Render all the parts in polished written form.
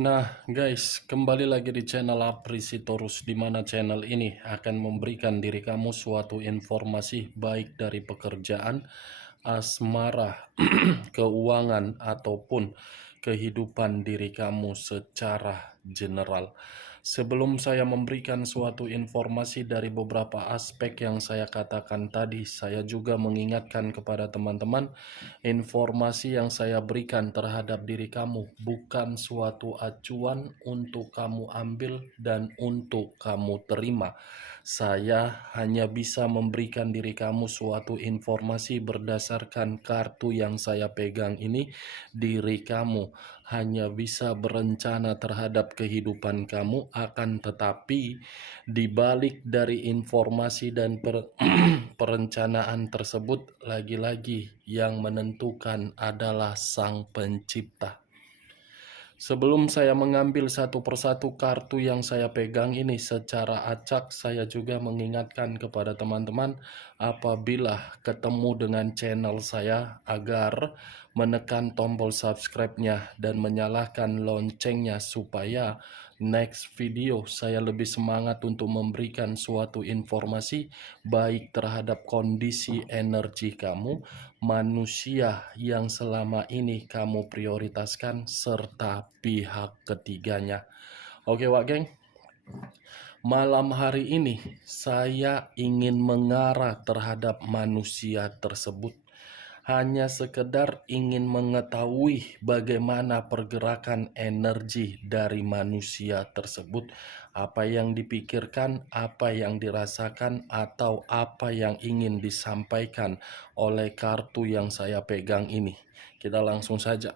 Nah, guys, kembali lagi di channel Aprisitorus, di mana channel ini akan memberikan diri kamu suatu informasi baik dari pekerjaan, asmara, keuangan, ataupun kehidupan diri kamu secara general. Sebelum saya memberikan suatu informasi dari beberapa aspek yang saya katakan tadi, saya juga mengingatkan kepada teman-teman, informasi yang saya berikan terhadap diri kamu bukan suatu acuan untuk kamu ambil dan untuk kamu terima. Saya hanya bisa memberikan diri kamu suatu informasi berdasarkan kartu yang saya pegang ini. Diri kamu hanya bisa berencana terhadap kehidupan kamu, akan tetapi di balik dari informasi dan perencanaan tersebut, lagi-lagi yang menentukan adalah Sang Pencipta. Sebelum saya mengambil satu persatu kartu yang saya pegang ini secara acak, saya juga mengingatkan kepada teman-teman apabila ketemu dengan channel saya agar menekan tombol subscribe-nya dan menyalakan loncengnya supaya next video saya lebih semangat untuk memberikan suatu informasi baik terhadap kondisi energi kamu, manusia yang selama ini kamu prioritaskan, serta pihak ketiganya. Oke, Wak Geng. Malam hari ini saya ingin mengarah terhadap manusia tersebut. Hanya sekedar ingin mengetahui bagaimana pergerakan energi dari manusia tersebut, apa yang dipikirkan, apa yang dirasakan, atau apa yang ingin disampaikan oleh kartu yang saya pegang ini. Kita langsung saja.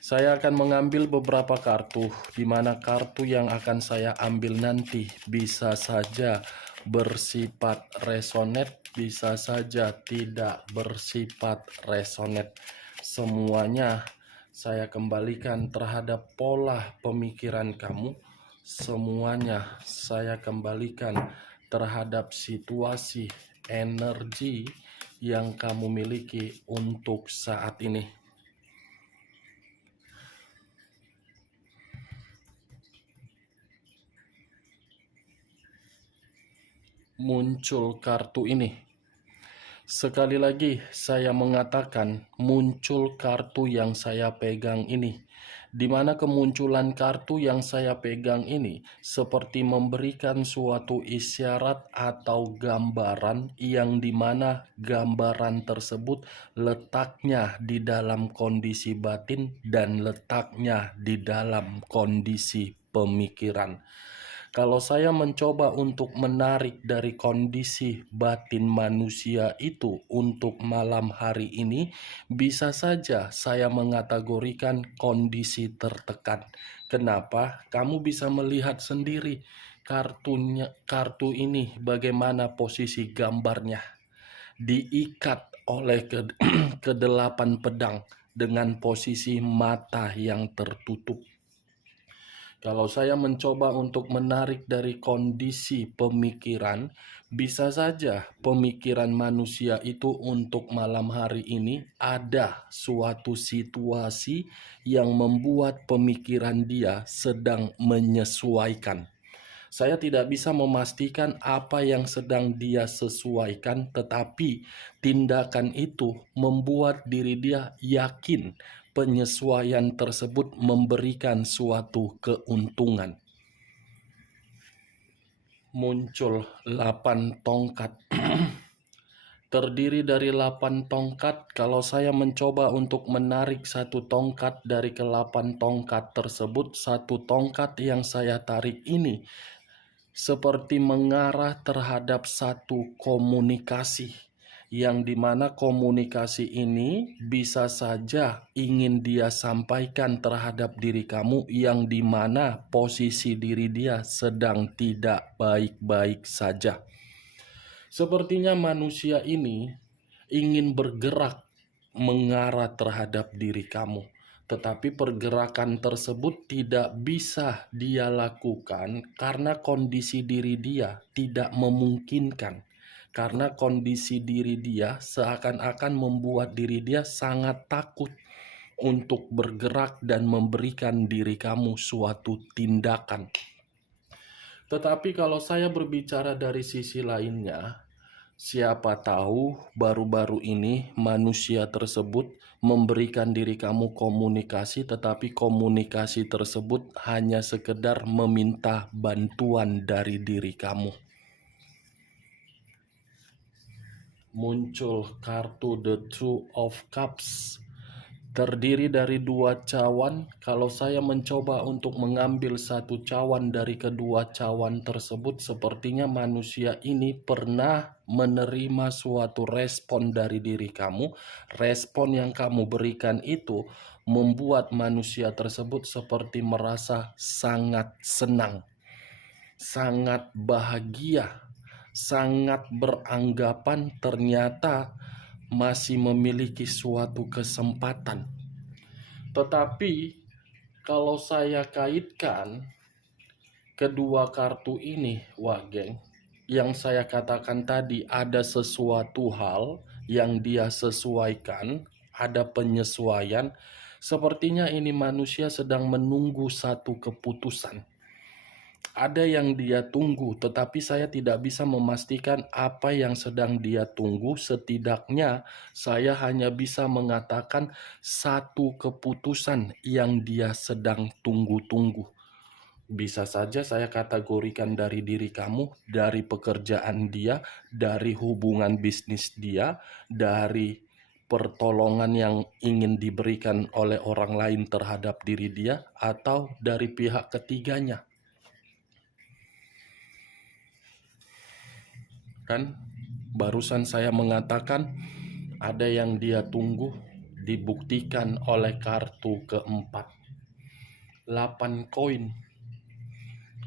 Saya akan mengambil beberapa kartu, di mana kartu yang akan saya ambil nanti bisa saja bersifat resonate, bisa saja tidak bersifat resonate. Semuanya saya kembalikan terhadap pola pemikiran kamu. Semuanya saya kembalikan terhadap situasi energi yang kamu miliki untuk saat ini. Muncul kartu ini. Sekali lagi saya mengatakan muncul kartu yang saya pegang ini, di mana kemunculan kartu yang saya pegang ini seperti memberikan suatu isyarat atau gambaran, yang dimana gambaran tersebut letaknya di dalam kondisi batin dan letaknya di dalam kondisi pemikiran. Kalau saya mencoba untuk menarik dari kondisi batin manusia itu untuk malam hari ini, bisa saja saya mengategorikan kondisi tertekan. Kenapa? Kamu bisa melihat sendiri kartu ini bagaimana posisi gambarnya. Diikat oleh kedelapan pedang dengan posisi mata yang tertutup. Kalau saya mencoba untuk menarik dari kondisi pemikiran, bisa saja pemikiran manusia itu untuk malam hari ini ada suatu situasi yang membuat pemikiran dia sedang menyesuaikan. Saya tidak bisa memastikan apa yang sedang dia sesuaikan, tetapi tindakan itu membuat diri dia yakin penyesuaian tersebut memberikan suatu keuntungan. Muncul 8 tongkat. Terdiri dari 8 tongkat. Kalau saya mencoba untuk menarik satu tongkat dari ke-8 tongkat tersebut, satu tongkat yang saya tarik ini seperti mengarah terhadap satu komunikasi, yang dimana komunikasi ini bisa saja ingin dia sampaikan terhadap diri kamu, yang dimana posisi diri dia sedang tidak baik-baik saja. Sepertinya manusia ini ingin bergerak mengarah terhadap diri kamu, tetapi pergerakan tersebut tidak bisa dia lakukan karena kondisi diri dia tidak memungkinkan. Karena kondisi diri dia seakan-akan membuat diri dia sangat takut. untuk bergerak dan memberikan diri kamu suatu tindakan. Tetapi kalau saya berbicara dari sisi lainnya, siapa tahu baru-baru ini manusia tersebut memberikan diri kamu komunikasi, tetapi komunikasi tersebut hanya sekedar meminta bantuan dari diri kamu. Muncul kartu The Two of Cups. Terdiri dari 2 cawan. Kalau saya mencoba untuk mengambil satu cawan dari kedua cawan tersebut, sepertinya manusia ini pernah menerima suatu respon dari diri kamu. Respon yang kamu berikan itu membuat manusia tersebut seperti merasa sangat senang, sangat bahagia, sangat beranggapan ternyata masih memiliki suatu kesempatan. Tetapi kalau saya kaitkan kedua kartu ini, wah geng, yang saya katakan tadi ada sesuatu hal yang dia sesuaikan, ada penyesuaian. Sepertinya ini manusia sedang menunggu satu keputusan. Ada yang dia tunggu, tetapi saya tidak bisa memastikan apa yang sedang dia tunggu. Setidaknya saya hanya bisa mengatakan satu keputusan yang dia sedang tunggu-tunggu. Bisa saja saya kategorikan dari diri kamu, dari pekerjaan dia, dari hubungan bisnis dia, dari pertolongan yang ingin diberikan oleh orang lain terhadap diri dia, atau dari pihak ketiganya. Kan barusan saya mengatakan ada yang dia tunggu, dibuktikan oleh kartu keempat, 8 koin.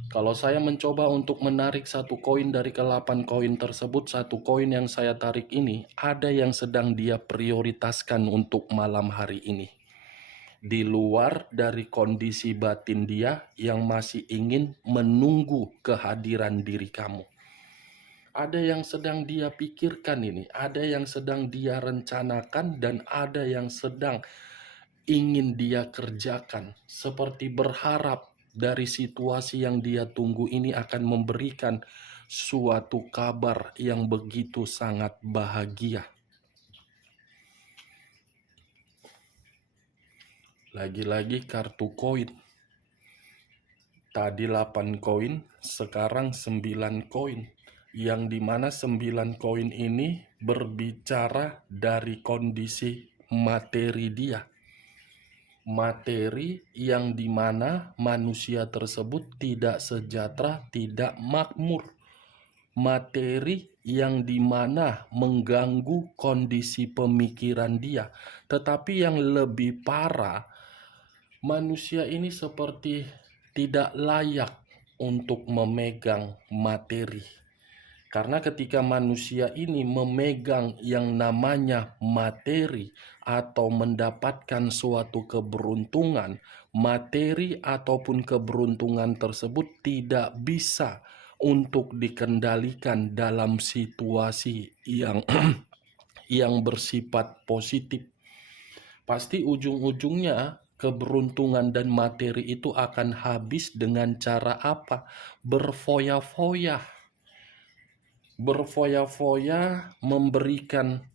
Kalau saya mencoba untuk menarik satu koin dari ke-8 koin tersebut, satu koin yang saya tarik ini ada yang sedang dia prioritaskan untuk malam hari ini, di luar dari kondisi batin dia yang masih ingin menunggu kehadiran diri kamu. Ada yang sedang dia pikirkan ini, ada yang sedang dia rencanakan, dan ada yang sedang ingin dia kerjakan. Seperti berharap dari situasi yang dia tunggu ini akan memberikan suatu kabar yang begitu sangat bahagia. Lagi-lagi kartu koin. Tadi 8 koin, sekarang 9 koin. Yang dimana 9 koin ini berbicara dari kondisi materi dia. Materi yang dimana manusia tersebut tidak sejahtera, tidak makmur. Materi yang dimana mengganggu kondisi pemikiran dia. Tetapi yang lebih parah, manusia ini seperti tidak layak untuk memegang materi. Karena ketika manusia ini memegang yang namanya materi atau mendapatkan suatu keberuntungan, materi ataupun keberuntungan tersebut tidak bisa untuk dikendalikan dalam situasi yang yang bersifat positif. Pasti ujung-ujungnya keberuntungan dan materi itu akan habis dengan cara apa? Berfoya-foya. Berfoya-foya memberikan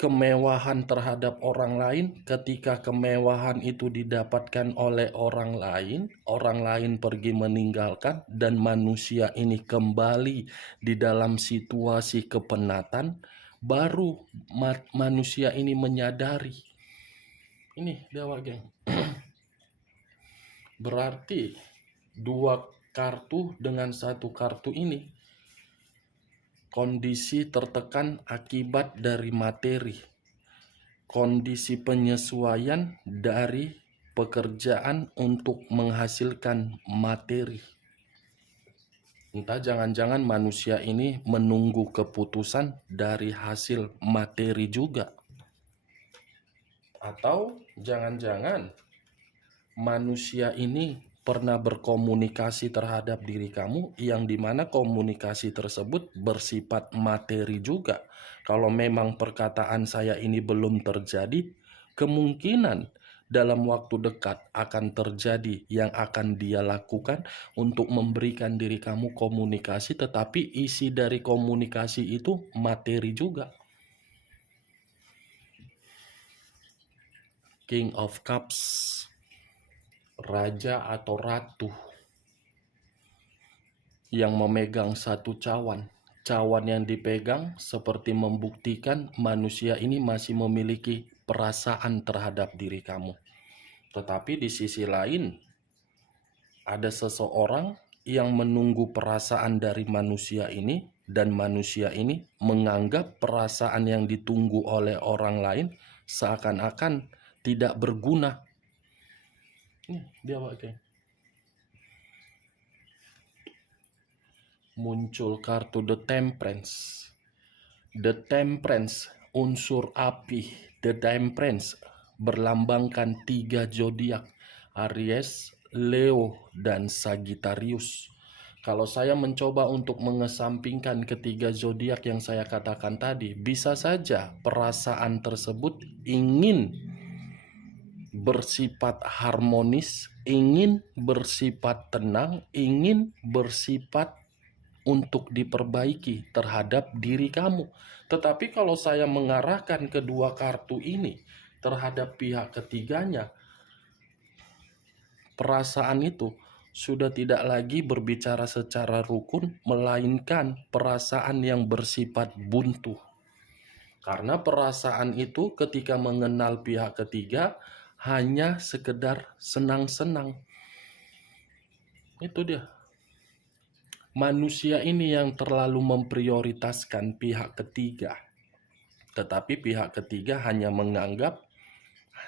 kemewahan terhadap orang lain. Ketika kemewahan itu didapatkan oleh orang lain pergi meninggalkan, dan manusia ini kembali di dalam situasi kepenatan, baru manusia ini menyadari. Ini dewa geng. Berarti 2 kartu dengan 1 kartu ini kondisi tertekan akibat dari materi, kondisi penyesuaian dari pekerjaan untuk menghasilkan materi. Entah jangan-jangan manusia ini menunggu keputusan dari hasil materi juga. Atau jangan-jangan manusia ini pernah berkomunikasi terhadap diri kamu, yang dimana komunikasi tersebut bersifat materi juga. Kalau memang perkataan saya ini belum terjadi, kemungkinan dalam waktu dekat akan terjadi yang akan dia lakukan untuk memberikan diri kamu komunikasi, tetapi isi dari komunikasi itu materi juga. King of Cups, raja atau ratu yang memegang satu cawan. Cawan yang dipegang seperti membuktikan manusia ini masih memiliki perasaan terhadap diri kamu. Tetapi di sisi lain, ada seseorang yang menunggu perasaan dari manusia ini, dan manusia ini menganggap perasaan yang ditunggu oleh orang lain seakan-akan tidak berguna. Dia pakai. Muncul kartu The Temperance. The Temperance, unsur api. The Temperance berlambangkan 3 zodiak, Aries, Leo, dan Sagittarius. Kalau saya mencoba untuk mengesampingkan ketiga zodiak yang saya katakan tadi, bisa saja perasaan tersebut ingin bersifat harmonis, ingin bersifat tenang, ingin bersifat untuk diperbaiki terhadap diri kamu. Tetapi kalau saya mengarahkan kedua kartu ini terhadap pihak ketiganya, perasaan itu sudah tidak lagi berbicara secara rukun, melainkan perasaan yang bersifat buntu. Karena perasaan itu ketika mengenal pihak ketiga hanya sekedar senang-senang. Itu dia. Manusia ini yang terlalu memprioritaskan pihak ketiga. Tetapi pihak ketiga hanya menganggap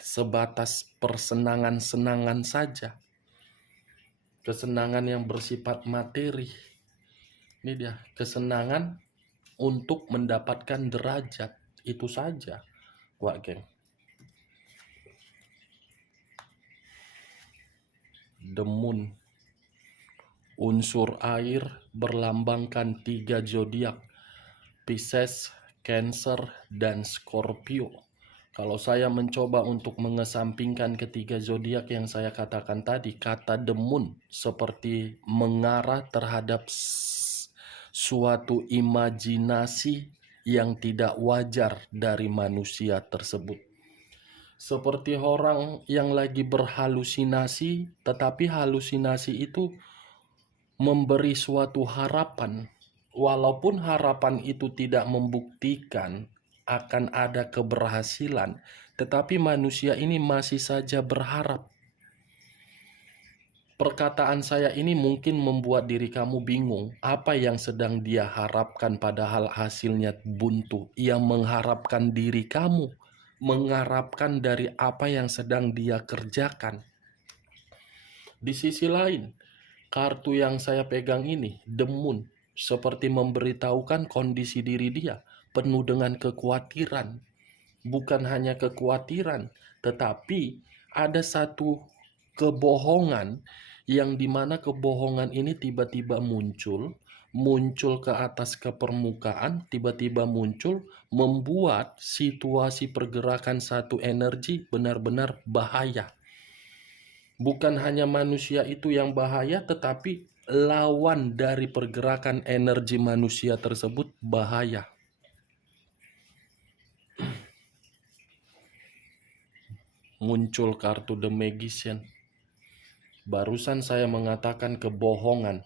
sebatas persenangan-senangan saja. Kesenangan yang bersifat materi. Ini dia, kesenangan untuk mendapatkan derajat. Itu saja, Wak Geng. The Moon, unsur air, berlambangkan 3 zodiak, Pisces, Cancer, dan Scorpio. Kalau saya mencoba untuk mengesampingkan ketiga zodiak yang saya katakan tadi, kata The Moon seperti mengarah terhadap suatu imajinasi yang tidak wajar dari manusia tersebut. Seperti orang yang lagi berhalusinasi, tetapi halusinasi itu memberi suatu harapan. Walaupun harapan itu tidak membuktikan akan ada keberhasilan, tetapi manusia ini masih saja berharap. Perkataan saya ini mungkin membuat diri kamu bingung. Apa yang sedang dia harapkan padahal hasilnya buntu? Ia mengharapkan diri kamu, mengharapkan dari apa yang sedang dia kerjakan. Di sisi lain, kartu yang saya pegang ini, The Moon, seperti memberitahukan kondisi diri dia penuh dengan kekhawatiran. Bukan hanya kekhawatiran, tetapi ada satu kebohongan yang dimana kebohongan ini tiba-tiba muncul ke atas ke permukaan, tiba-tiba muncul, membuat situasi pergerakan satu energi benar-benar bahaya. Bukan hanya manusia itu yang bahaya, tetapi lawan dari pergerakan energi manusia tersebut bahaya. Muncul kartu The Magician. Barusan saya mengatakan kebohongan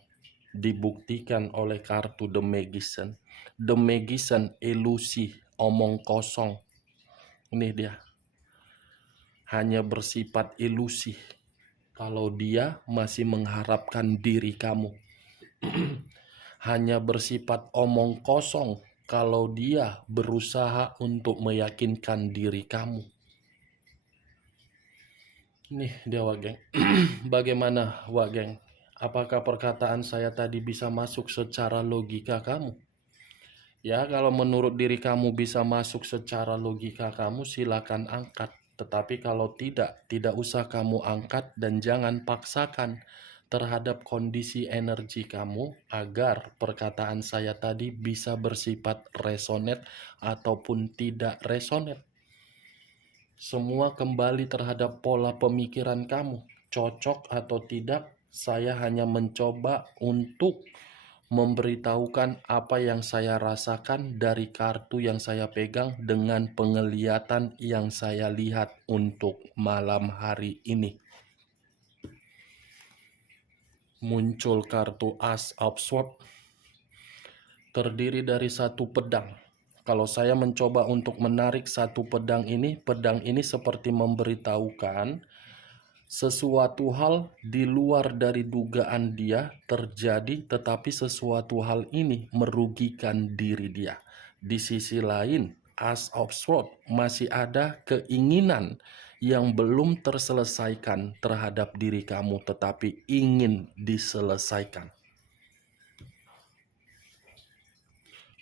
dibuktikan oleh kartu The Magician. The Magician, ilusi, omong kosong. Ini dia. Hanya bersifat ilusi. Kalau dia masih mengharapkan diri kamu. Hanya bersifat omong kosong kalau dia berusaha untuk meyakinkan diri kamu. Nih dia, Wak Geng. Bagaimana, Wak Geng? Apakah perkataan saya tadi bisa masuk secara logika kamu? Ya, kalau menurut diri kamu bisa masuk secara logika kamu, silakan angkat. Tetapi kalau tidak usah kamu angkat dan jangan paksakan terhadap kondisi energi kamu agar perkataan saya tadi bisa bersifat resonate ataupun tidak resonate. Semua kembali terhadap pola pemikiran kamu. Cocok atau tidak, saya hanya mencoba untuk memberitahukan apa yang saya rasakan dari kartu yang saya pegang dengan penglihatan yang saya lihat untuk malam hari ini. Muncul kartu Ace of Swords, terdiri dari satu pedang. Kalau saya mencoba untuk menarik satu pedang ini seperti memberitahukan sesuatu hal di luar dari dugaan dia terjadi, tetapi sesuatu hal ini merugikan diri dia. Di sisi lain, Ace of Swords masih ada keinginan yang belum terselesaikan terhadap diri kamu, tetapi ingin diselesaikan.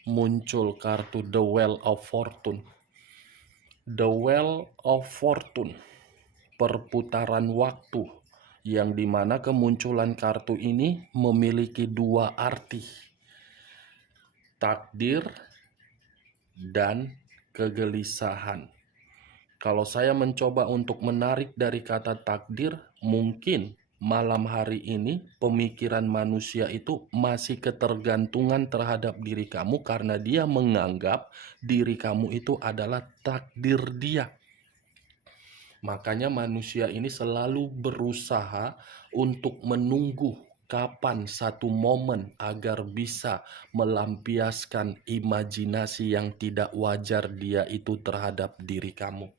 Muncul kartu The Wheel of Fortune. The Wheel of Fortune, perputaran waktu, yang dimana kemunculan kartu ini memiliki dua arti, takdir dan kegelisahan. Kalau saya mencoba untuk menarik dari kata takdir, mungkin malam hari ini pemikiran manusia itu masih ketergantungan terhadap diri kamu karena dia menganggap diri kamu itu adalah takdir dia. Makanya manusia ini selalu berusaha untuk menunggu kapan satu momen agar bisa melampiaskan imajinasi yang tidak wajar dia itu terhadap diri kamu.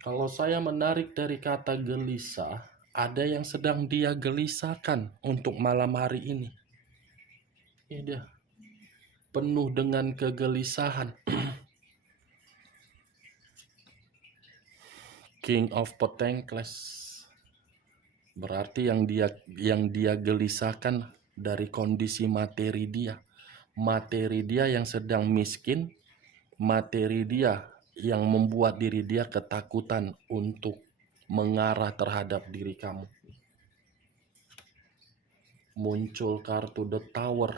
Kalau saya menarik dari kata gelisah, ada yang sedang dia gelisahkan untuk malam hari ini. Ini dia, penuh dengan kegelisahan. King of Pentacles, berarti yang dia gelisahkan dari kondisi materi dia. Materi dia yang sedang miskin, materi dia yang membuat diri dia ketakutan untuk mengarah terhadap diri kamu. Muncul kartu The Tower,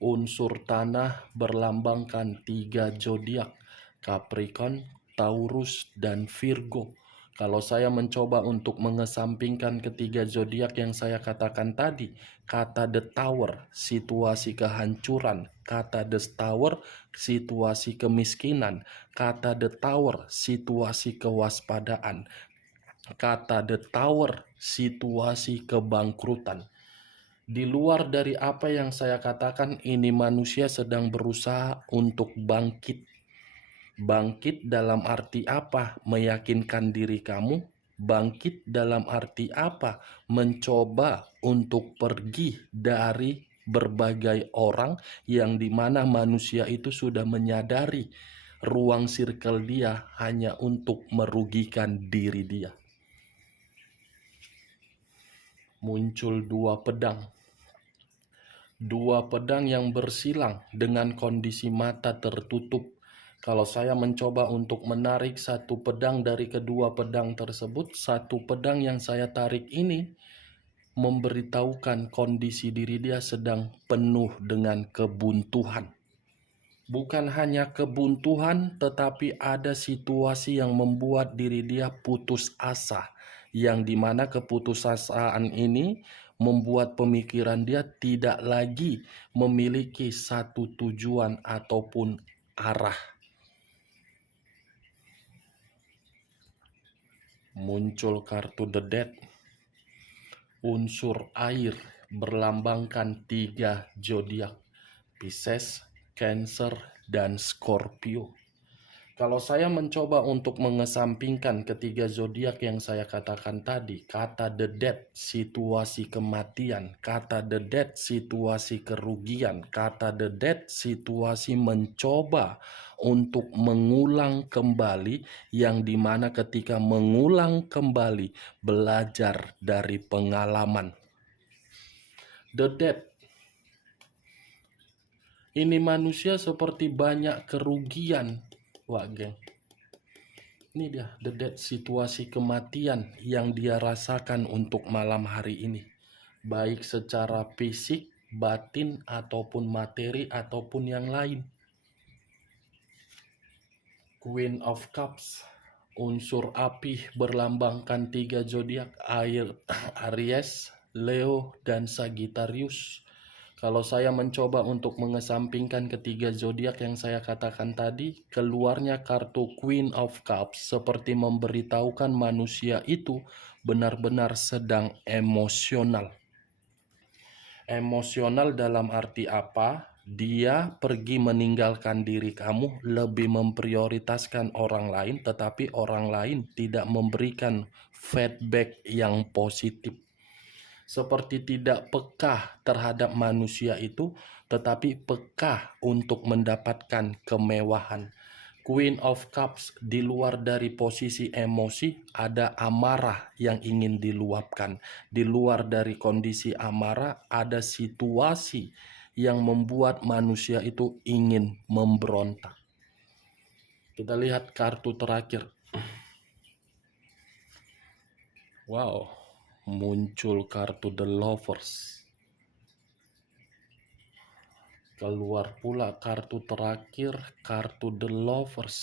unsur tanah berlambangkan 3 zodiak, Capricorn, Taurus, dan Virgo. Kalau saya mencoba untuk mengesampingkan ketiga zodiak yang saya katakan tadi, kata The Tower, situasi kehancuran, kata The Tower, situasi kemiskinan, kata The Tower, situasi kewaspadaan, kata The Tower, situasi kebangkrutan. Di luar dari apa yang saya katakan, ini manusia sedang berusaha untuk bangkit. Bangkit dalam arti apa? Meyakinkan diri kamu. Bangkit dalam arti apa? Mencoba untuk pergi dari berbagai orang yang dimana manusia itu sudah menyadari ruang circle dia hanya untuk merugikan diri dia. Muncul dua pedang. Dua pedang yang bersilang dengan kondisi mata tertutup. Kalau saya mencoba untuk menarik satu pedang dari kedua pedang tersebut, satu pedang yang saya tarik ini memberitahukan kondisi diri dia sedang penuh dengan kebuntuan. Bukan hanya kebuntuan, tetapi ada situasi yang membuat diri dia putus asa, yang dimana keputusasaan ini membuat pemikiran dia tidak lagi memiliki satu tujuan ataupun arah. Muncul kartu The Death, unsur air berlambangkan 3 zodiak, Pisces, Cancer, dan Scorpio. Kalau saya mencoba untuk mengesampingkan ketiga zodiak yang saya katakan tadi, kata The Death, situasi kematian, kata The Death, situasi kerugian, kata The Death, situasi mencoba untuk mengulang kembali, yang dimana ketika mengulang kembali belajar dari pengalaman. The Death, ini manusia seperti banyak kerugian. Wah, geng. Ini dia The Death, situasi kematian yang dia rasakan untuk malam hari ini. Baik secara fisik, batin, ataupun materi, ataupun yang lain. Queen of Cups, Unsur api berlambangkan 3 zodiak, air, Aries, Leo, dan Sagittarius. Kalau saya mencoba untuk mengesampingkan ketiga zodiak yang saya katakan tadi, keluarnya kartu Queen of Cups seperti memberitahukan manusia itu benar-benar sedang emosional. Emosional dalam arti apa? Dia pergi meninggalkan diri kamu, lebih memprioritaskan orang lain, tetapi orang lain tidak memberikan feedback yang positif. Seperti tidak peka terhadap manusia itu, tetapi peka untuk mendapatkan kemewahan. Queen of Cups di luar dari posisi emosi, ada amarah yang ingin diluapkan. Di luar dari kondisi amarah, ada situasi yang membuat manusia itu ingin memberontak. Kita lihat kartu terakhir. Wow, muncul kartu The Lovers. Keluar pula kartu terakhir, kartu The Lovers.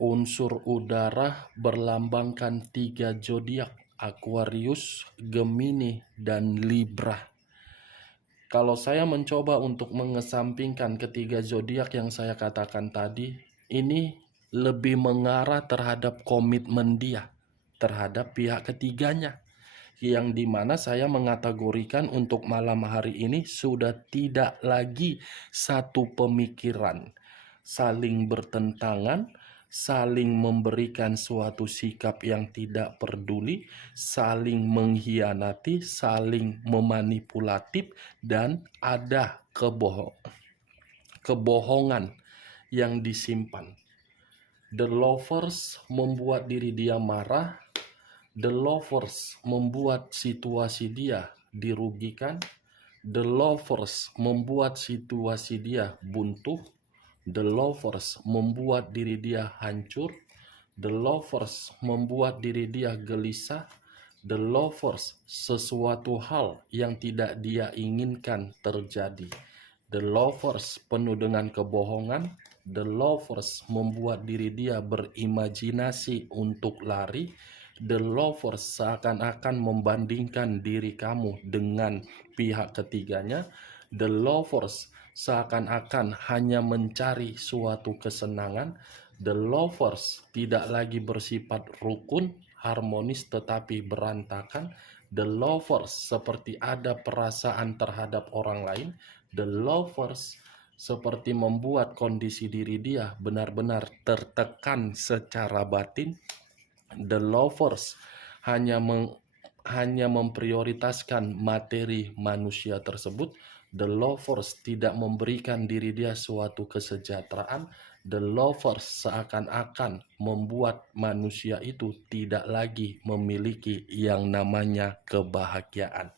Unsur udara berlambangkan 3 zodiak, Aquarius, Gemini, dan Libra. Kalau saya mencoba untuk mengesampingkan ketiga zodiak yang saya katakan tadi, ini lebih mengarah terhadap komitmen dia terhadap pihak ketiganya, yang dimana saya mengategorikan untuk malam hari ini sudah tidak lagi satu pemikiran, saling bertentangan, saling memberikan suatu sikap yang tidak peduli, saling mengkhianati, saling memanipulatif, dan ada kebohongan yang disimpan. The Lovers membuat diri dia marah. The Lovers membuat situasi dia dirugikan. The Lovers membuat situasi dia buntu. The Lovers membuat diri dia hancur. The Lovers membuat diri dia gelisah. The Lovers sesuatu hal yang tidak dia inginkan terjadi. The Lovers penuh dengan kebohongan. The Lovers membuat diri dia berimajinasi untuk lari. The Lovers seakan-akan membandingkan diri kamu dengan pihak ketiganya. The Lovers seakan-akan hanya mencari suatu kesenangan. The Lovers tidak lagi bersifat rukun, harmonis, tetapi berantakan. The Lovers seperti ada perasaan terhadap orang lain. The Lovers seperti membuat kondisi diri dia benar-benar tertekan secara batin. The Lovers hanya memprioritaskan materi manusia tersebut. The Lovers tidak memberikan diri dia suatu kesejahteraan. The Lovers seakan-akan membuat manusia itu tidak lagi memiliki yang namanya kebahagiaan.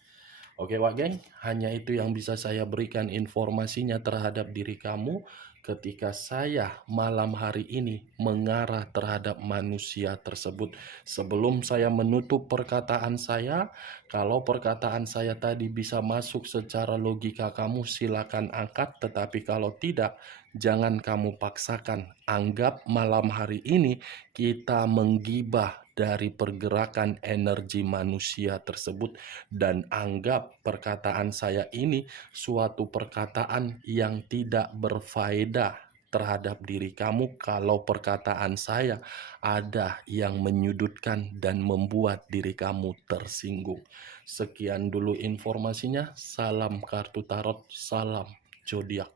Oke Wak Geng, hanya itu yang bisa saya berikan informasinya terhadap diri kamu ketika saya malam hari ini mengarah terhadap manusia tersebut. Sebelum saya menutup perkataan saya, kalau perkataan saya tadi bisa masuk secara logika kamu, silakan angkat. Tetapi kalau tidak, jangan kamu paksakan. Anggap malam hari ini kita menggibah dari pergerakan energi manusia tersebut, dan anggap perkataan saya ini suatu perkataan yang tidak berfaedah terhadap diri kamu kalau perkataan saya ada yang menyudutkan dan membuat diri kamu tersinggung. Sekian dulu informasinya. Salam kartu tarot, salam zodiak.